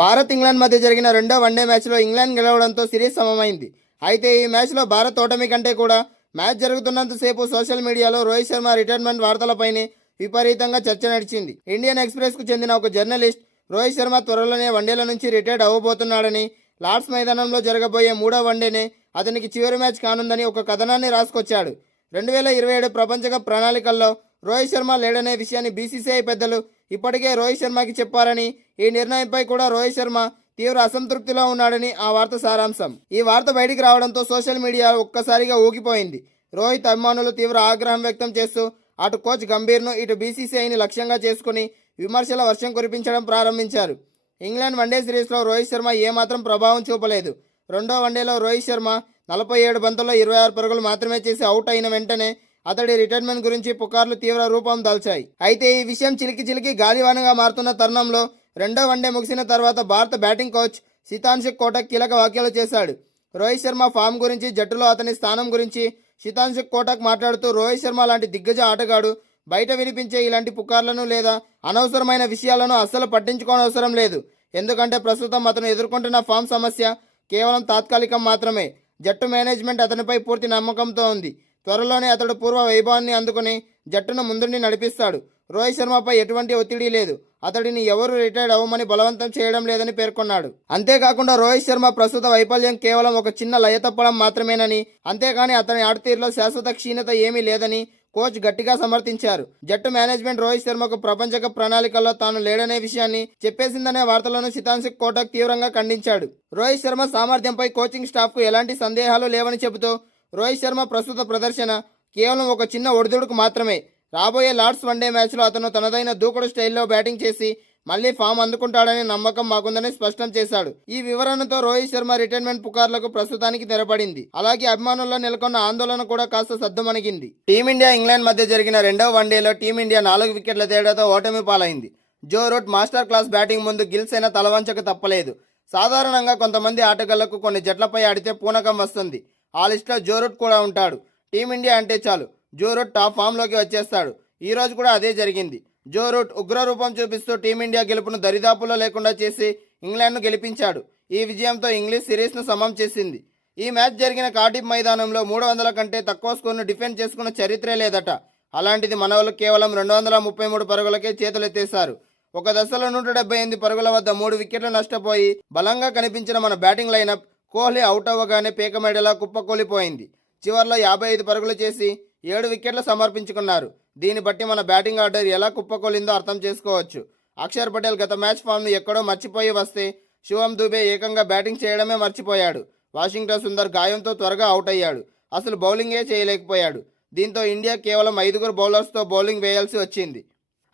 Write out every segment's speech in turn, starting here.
Bharat England మధ్య జరిగిన రెండో వన్డే మ్యాచ్లో ఇంగ్లాండ్ గెలవడంతో సిరీస్ సమమైంది. అయితే ఈ మ్యాచ్లో భారత్ ఓటమి కంటే కూడా మ్యాచ్ జరుగుతున్నంతసేపు సోషల్ మీడియాలో రోహిత్ శర్మ రిటైర్మెంట్ వార్తలపైనే విపరీతంగా చర్చ నడిచింది. ఇండియన్ ఎక్స్ప్రెస్కు చెందిన ఒక జర్నలిస్ట్ రోహిత్ శర్మ త్వరలోనే వన్డేల నుంచి రిటైర్డ్ అవ్వబోతున్నాడని, లార్డ్స్ మైదానంలో జరగబోయే మూడో వన్డేనే అతనికి చివరి మ్యాచ్ కానుందని ఒక కథనాన్ని రాసుకొచ్చాడు. 2027 ప్రపంచ కప్ ప్రణాళికల్లో రోహిత్ శర్మ లేడనే విషయాన్ని బీసీసీఐ పెద్దలు ఇప్పటికే రోహిత్ శర్మకి చెప్పారని, ఈ నిర్ణయంపై కూడా రోహిత్ శర్మ తీవ్ర అసంతృప్తిలో ఉన్నాడని ఆ వార్త సారాంశం. ఈ వార్త బయటికి రావడంతో సోషల్ మీడియా ఒక్కసారిగా ఊగిపోయింది. రోహిత్ అభిమానులు తీవ్ర ఆగ్రహం వ్యక్తం చేస్తూ అటు కోచ్ గంభీర్ను, ఇటు బీసీసీఐని లక్ష్యంగా చేసుకుని విమర్శల వర్షం కురిపించడం ప్రారంభించారు. ఇంగ్లాండ్ వన్డే సిరీస్లో రోహిత్ శర్మ ఏమాత్రం ప్రభావం చూపలేదు. రెండో వన్డేలో రోహిత్ శర్మ 47 బంతుల్లో 26 పరుగులు మాత్రమే చేసి అవుట్ అయిన వెంటనే అతడి రిటైర్మెంట్ గురించి పుకార్లు తీవ్ర రూపం దాల్చాయి. అయితే ఈ విషయం చిలికి చిలికి గాలివానగా మారుతున్న తరుణంలో రెండో వన్డే ముగిసిన తర్వాత భారత బ్యాటింగ్ కోచ్ శితాంశు కోటక్ కీలక వ్యాఖ్యలు చేశాడు. రోహిత్ శర్మ ఫామ్ గురించి, జట్టులో అతని స్థానం గురించి శితాంశు కోటక్ మాట్లాడుతూ, రోహిత్ శర్మ లాంటి దిగ్గజ ఆటగాడు బయట వినిపించే ఇలాంటి పుకార్లను లేదా అనవసరమైన విషయాలను అస్సలు పట్టించుకోనవసరం లేదు. ఎందుకంటే ప్రస్తుతం అతను ఎదుర్కొంటున్న ఫామ్ సమస్య కేవలం తాత్కాలికం మాత్రమే. జట్టు మేనేజ్మెంట్ అతనిపై పూర్తి నమ్మకంతో ఉంది. త్వరలోనే అతడు పూర్వ వైభవాన్ని అందుకుని జట్టును ముందుండి నడిపిస్తాడు. రోహిత్ శర్మపై ఎటువంటి ఒత్తిడి లేదు. అతడిని ఎవరు రిటైర్డ్ అవ్వమని బలవంతం చేయడం లేదని పేర్కొన్నాడు. అంతేకాకుండా రోహిత్ శర్మ ప్రస్తుత వైఫల్యం కేవలం ఒక చిన్న లయ తప్పడం మాత్రమేనని, అంతేకాని అతని ఆటతీరులో శాశ్వత క్షీణత ఏమీ లేదని కోచ్ గట్టిగా సమర్థించారు. జట్టు మేనేజ్మెంట్ రోహిత్ శర్మకు ప్రపంచ కప్ ప్రణాళికల్లో తాను లేడనే విషయాన్ని చెప్పేసిందనే వార్తలను శితాంశు కోటక్ తీవ్రంగా ఖండించాడు. రోహిత్ శర్మ సామర్థ్యంపై కోచింగ్ స్టాఫ్కు ఎలాంటి సందేహాలు లేవని చెబుతూ, రోహిత్ శర్మ ప్రస్తుత ప్రదర్శన కేవలం ఒక చిన్న ఒడిదుడుకు మాత్రమే. రాబోయే లార్డ్స్ వన్డే మ్యాచ్లో అతను తనదైన దూకుడు స్టైల్లో బ్యాటింగ్ చేసి మళ్లీ ఫామ్ అందుకుంటాడనే నమ్మకం మాకుందని స్పష్టం చేశాడు. ఈ వివరణతో రోహిత్ శర్మ రిటైర్మెంట్ పుకార్లకు ప్రస్తుతానికి తెరపడింది. అలాగే అభిమానుల్లో నెలకొన్న ఆందోళన కూడా కాస్త సద్దుమణిగింది. టీమిండియా ఇంగ్లాండ్ మధ్య జరిగిన రెండవ వన్డేలో టీమిండియా 4 వికెట్ల తేడాతో ఓటమి పాలైంది. Joe Root master class batting ముందు గిల్స్ అయినా తలవంచక తప్పలేదు. సాధారణంగా కొంతమంది ఆటగాళ్లకు కొన్ని జట్లపై ఆడితే పూనకం వస్తుంది. ఆ లిస్టులో జో రూట్ కూడా ఉంటాడు. టీమిండియా అంటే చాలు జో రూట్ టాప్ ఫామ్లోకి వచ్చేస్తాడు. ఈ రోజు కూడా అదే జరిగింది. జో రూట్ ఉగ్రరూపం చూపిస్తూ టీమిండియా గెలుపును దరిదాపుల్లో లేకుండా చేసి ఇంగ్లాండ్ను గెలిపించాడు. ఈ విజయంతో ఇంగ్లీష్ సిరీస్ను సమం చేసింది. ఈ మ్యాచ్ జరిగిన కార్డిఫ్ మైదానంలో 300 కంటే తక్కువ స్కోర్ను డిఫెండ్ చేసుకున్న చరిత్రే లేదట. అలాంటిది మనవాళ్ళు కేవలం 233 పరుగులకే చేతులెత్తేశారు. ఒక దశలో 178 పరుగుల వద్ద 3 వికెట్లు నష్టపోయి బలంగా కనిపించిన మన బ్యాటింగ్ లైనప్ కోహ్లీ అవుట్ అవ్వగానే పీకమేడలా కుప్పకూలిపోయింది. చివర్లో 55 పరుగులు చేసి 7 వికెట్లు సమర్పించుకున్నారు. దీన్ని బట్టి మన బ్యాటింగ్ ఆర్డర్ ఎలా కుప్పకూలిందో అర్థం చేసుకోవచ్చు. అక్షర్ పటేల్ గత మ్యాచ్ ఫామ్ను ఎక్కడో మర్చిపోయి వస్తే శివం దుబే ఏకంగా బ్యాటింగ్ చేయడమే మర్చిపోయాడు. వాషింగ్టన్ సుందర్ గాయంతో త్వరగా అవుట్ అయ్యాడు. అసలు బౌలింగే చేయలేకపోయాడు. దీంతో ఇండియా కేవలం 5 బౌలర్స్తో బౌలింగ్ వేయాల్సి వచ్చింది.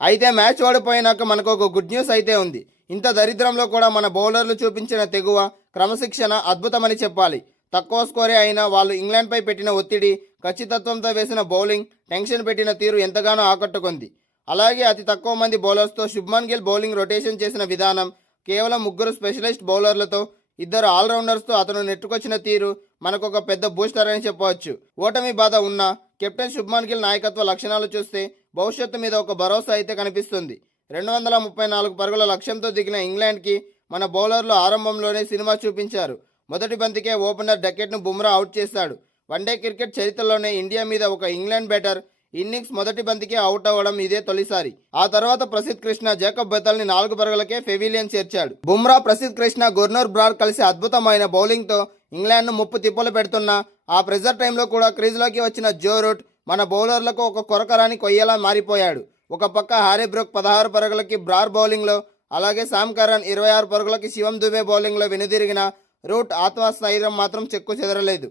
అయితే మ్యాచ్ ఓడిపోయినాక మనకు ఒక గుడ్ న్యూస్ అయితే ఉంది. ఇంత దరిద్రంలో కూడా మన బౌలర్లు చూపించిన తెగువ, క్రమశిక్షణ అద్భుతమని చెప్పాలి. తక్కువ స్కోరే అయినా వాళ్ళు ఇంగ్లాండ్పై పెట్టిన ఒత్తిడి, ఖచ్చితత్వంతో వేసిన బౌలింగ్, టెన్షన్ పెట్టిన తీరు ఎంతగానో ఆకట్టుకుంది. అలాగే అతి తక్కువ మంది బౌలర్స్తో శుభ్మన్ గిల్ బౌలింగ్ రొటేషన్ చేసిన విధానం, కేవలం 3 స్పెషలిస్ట్ బౌలర్లతో 2 ఆల్రౌండర్స్తో అతను నెట్టుకొచ్చిన తీరు మనకొక పెద్ద బూస్టర్ అని చెప్పవచ్చు. ఓటమి బాధ ఉన్నా కెప్టెన్ శుభ్మన్ గిల్ నాయకత్వ లక్షణాలు చూస్తే భవిష్యత్తు మీద ఒక భరోసా అయితే కనిపిస్తుంది. 234 పరుగుల లక్ష్యంతో దిగిన ఇంగ్లాండ్కి మన బౌలర్లు ఆరంభంలోనే సినిమా చూపించారు. మొదటి బంతికే ఓపెనర్ డకెట్ను బుమ్రా అవుట్ చేశాడు. వన్డే క్రికెట్ చరిత్రలోనే ఇండియా మీద ఒక ఇంగ్లాండ్ బ్యాటర్ ఇన్నింగ్స్ మొదటి బంతికే అవుట్ అవ్వడం ఇదే తొలిసారి. ఆ తర్వాత ప్రసిద్ధ్ కృష్ణ జేకబ్ బెతల్ని 4 పరుగులకే పెవిలియన్ చేర్చాడు. బుమ్రా, ప్రసిద్ధ్ కృష్ణ, గుర్నూర్ బ్రాడ్ కలిసి అద్భుతమైన బౌలింగ్తో ఇంగ్లాండ్ను ముప్పు తిప్పలు పెడుతున్న ఆ ప్రెజర్ టైంలో కూడా క్రీజ్లోకి వచ్చిన జో రూట్ మన బౌలర్లకు ఒక కొరకరాని కొయ్యలా మారిపోయాడు. ఒక పక్క హారీ బ్రూక్ 16 పరుగులకి బ్రార్ బౌలింగ్లో, అలాగే శామ్ కరన్ 26 పరుగులకి శివం దుబే బౌలింగ్లో వెనుదిరిగిన రూట్ ఆత్మస్థైర్యం మాత్రం చెక్కు చెదరలేదు.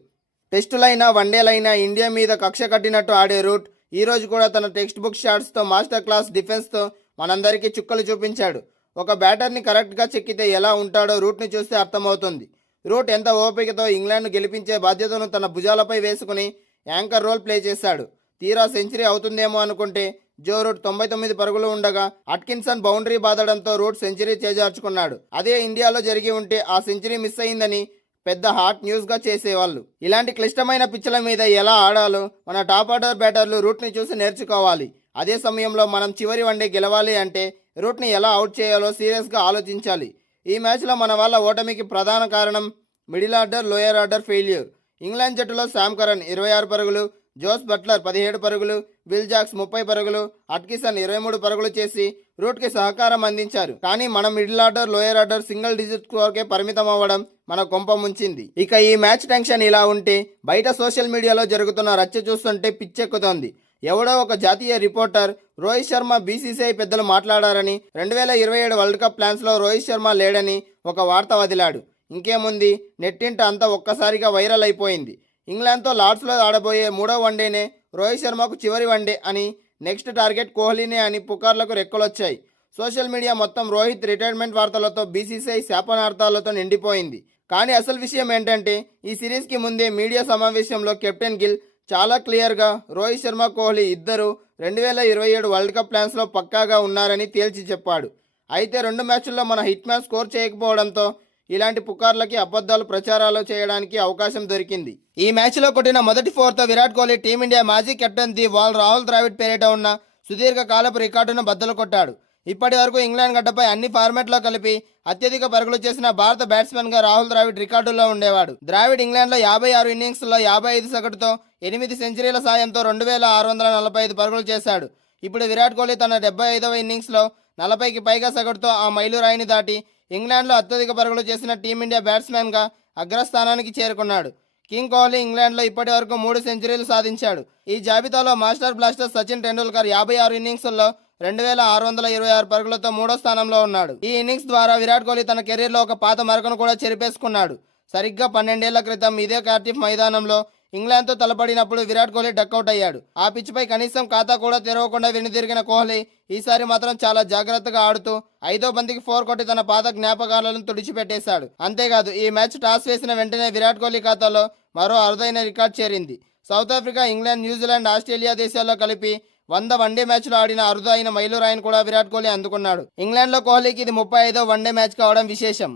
టెస్టులైనా వన్డేలైనా ఇండియా మీద కక్ష కట్టినట్టు ఆడే రూట్ ఈ రోజు కూడా తన టెక్స్ట్ బుక్ షాట్స్తో, మాస్టర్ క్లాస్ డిఫెన్స్తో మనందరికీ చుక్కలు చూపించాడు. ఒక బ్యాటర్ని కరెక్ట్గా చెక్కితే ఎలా ఉంటాడో రూట్ని చూస్తే అర్థమవుతుంది. రూట్ ఎంత ఓపికతో ఇంగ్లాండ్ను గెలిపించే బాధ్యతను తన భుజాలపై వేసుకుని యాంకర్ రోల్ ప్లే చేశాడు. తీరా సెంచరీ అవుతుందేమో అనుకుంటే జో రూట్ 99 పరుగులు ఉండగా అట్కిన్సన్ బౌండరీ బాదడంతో రూట్ సెంచరీ చేజార్చుకున్నాడు. అదే ఇండియాలో జరిగి ఉంటే ఆ సెంచరీ మిస్ అయిందని పెద్ద హాట్ న్యూస్గా చేసేవాళ్ళు. ఇలాంటి క్లిష్టమైన పిచ్చుల మీద ఎలా ఆడాలో మన టాప్ ఆర్డర్ బ్యాటర్లు రూట్ని చూసి నేర్చుకోవాలి. అదే సమయంలో మనం చివరి వన్డే గెలవాలి అంటే రూట్ని ఎలా అవుట్ చేయాలో సీరియస్గా ఆలోచించాలి. ఈ మ్యాచ్లో మన వాళ్ళ ఓటమికి ప్రధాన కారణం middle order lower order failure. England జట్టులో శామ్ కరన్ 26 పరుగులు, జోస్ బట్లర్ 17 పరుగులు, విల్ జాక్స్ 30 పరుగులు, అట్కిసన్ 23 పరుగులు చేసి రూట్కి సహకారం అందించారు. కానీ మన middle order lower order single digit స్కోర్కే పరిమితం అవ్వడం మన కొంప ముంచింది. ఇక ఈ మ్యాచ్ టెన్షన్ ఇలా ఉంటే బయట సోషల్ మీడియాలో జరుగుతున్న రచ్చ చూస్తుంటే పిచ్చెక్కుతోంది. ఎవడో ఒక జాతీయ రిపోర్టర్ రోహిత్ శర్మ బీసీసీఐ పెద్దలు మాట్లాడారని, 2027 వరల్డ్ కప్ ప్లాన్స్లో రోహిత్ శర్మ లేడని ఒక వార్త వదిలాడు. ఇంకేముంది, నెట్టింట అంతా ఒక్కసారిగా వైరల్ అయిపోయింది. ఇంగ్లాండ్తో లార్డ్స్లో ఆడబోయే 3వ వన్డేనే రోహిత్ శర్మకు చివరి వన్డే అని, నెక్స్ట్ టార్గెట్ కోహ్లీనే అని పుకార్లకు రెక్కలొచ్చాయి. సోషల్ మీడియా మొత్తం రోహిత్ రిటైర్మెంట్ వార్తలతో, బీసీసీఐ శాపనార్థాలతో నిండిపోయింది. కానీ అసలు విషయం ఏంటంటే ఈ సిరీస్కి ముందే మీడియా సమావేశంలో కెప్టెన్ గిల్ చాలా క్లియర్గా రోహిత్ శర్మ, కోహ్లీ ఇద్దరు 2027 వరల్డ్ కప్ ప్లాన్స్లో పక్కాగా ఉన్నారని తేల్చి చెప్పాడు. అయితే 2 మ్యాచ్ల్లో మన హిట్ మ్యాచ్ స్కోర్ చేయకపోవడంతో ఇలాంటి పుకార్లకి అబద్ధాలు ప్రచారాలు చేయడానికి అవకాశం దొరికింది. ఈ మ్యాచ్లో కొట్టిన మొదటి 4తో విరాట్ కోహ్లీ టీమిండియా మాజీ captain the wall Rahul Dravid పేరిట ఉన్న సుదీర్ఘ కాలపు రికార్డును బద్దలు కొట్టాడు. ఇప్పటి వరకు ఇంగ్లాండ్ గడ్డపై అన్ని ఫార్మాట్లో కలిపి అత్యధిక పరుగులు చేసిన భారత బ్యాట్స్మెన్గా రాహుల్ ద్రావిడ్ రికార్డుల్లో ఉండేవాడు. ద్రావిడ్ ఇంగ్లాండ్లో 56 ఇన్నింగ్స్లో 55 సగటుతో 8 సెంచరీల సాయంతో 2645 పరుగులు చేశాడు. ఇప్పుడు విరాట్ కోహ్లీ తన 75వ ఇన్నింగ్స్లో 40కి పైగా సగటుతో ఆ మైలురాయిని దాటి ఇంగ్లాండ్లో అత్యధిక పరుగులు చేసిన టీమిండియా బ్యాట్స్మెన్గా అగ్రస్థానానికి చేరుకున్నాడు. కింగ్ కోహ్లీ ఇంగ్లాండ్లో ఇప్పటి వరకు 3 సెంచరీలు సాధించాడు. ఈ జాబితాలో మాస్టర్ బ్లాస్టర్ సచిన్ టెండూల్కర్ 56 ఇన్నింగ్స్ల్లో 2626 పరుగులతో 3వ స్థానంలో ఉన్నాడు. ఈ ఇన్నింగ్స్ ద్వారా విరాట్ కోహ్లీ తన కెరీర్లో ఒక పాత మరకను కూడా చెరిపేసుకున్నాడు. సరిగ్గా 12 ఏళ్ల క్రితం ఇదే కార్డిఫ్ మైదానంలో ఇంగ్లాండ్తో తలపడినప్పుడు విరాట్ కోహ్లీ డక్అవుట్ అయ్యాడు. ఆ పిచ్పై కనీసం ఖాతా కూడా తెరవకుండా వెనుదిరిగిన కోహ్లీ ఈసారి మాత్రం చాలా జాగ్రత్తగా ఆడుతూ 5వ బంతికి 4 కొట్టి తన పాత జ్ఞాపకాలను తుడిచిపెట్టేశాడు. అంతేకాదు ఈ మ్యాచ్ టాస్ వేసిన వెంటనే విరాట్ కోహ్లీ ఖాతాలో మరో అరుదైన రికార్డ్ చేరింది. South Africa, England, New Zealand, Australia దేశాల్లో కలిపి 100 వన్డే మ్యాచ్లు ఆడిన అరుదైన మైలురాయిని కూడా విరాట్ కోహ్లీ అందుకున్నాడు. ఇంగ్లాండ్లో కోహ్లీకి ఇది 35వ వన్డే మ్యాచ్ కావడం విశేషం.